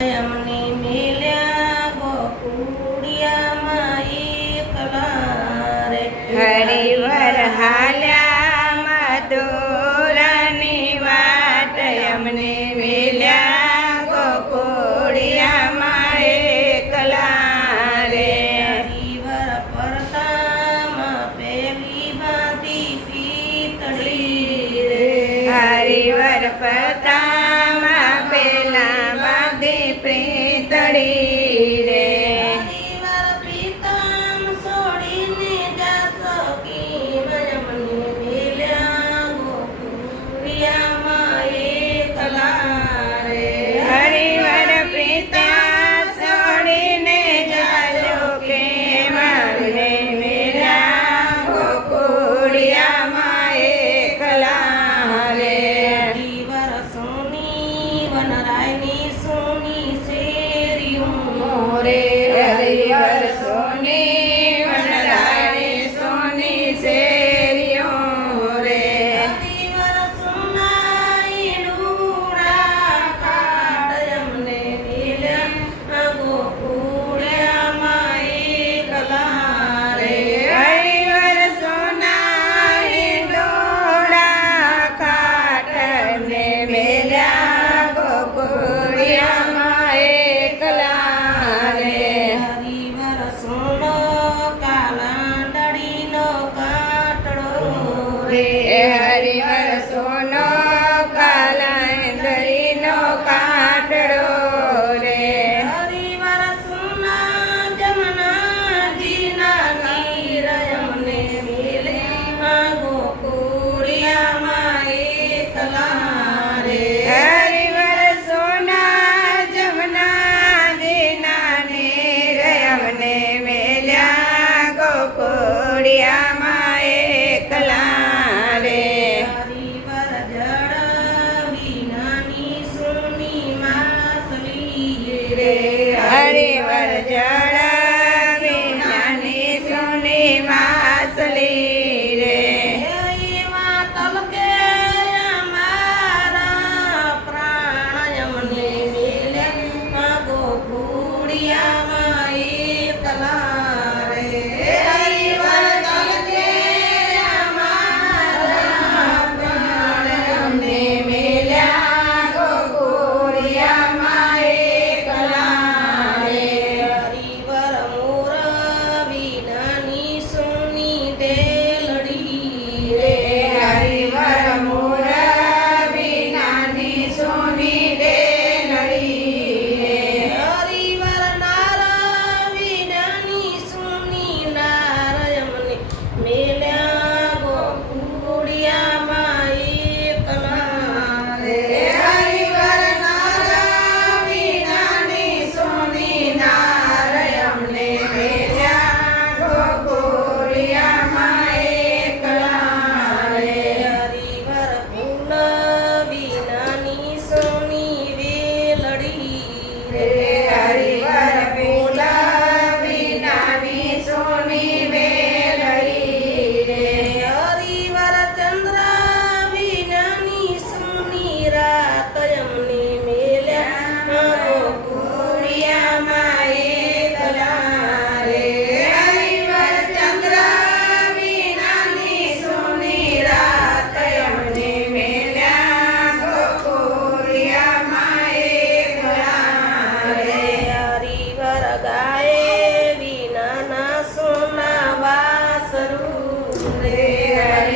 અમને મેલ્યા ગોકુડિયામાં એકલા રે હરિવર હાલ્યા મધુરાની વાટ અમને મેલ્યા ગોકુડિયામાં એકલા રે હરિવર પરતામાં પેલી બાંધી પીતળી રે. હરિવર પરતા ತಡೇ હરિવર જળ Amen.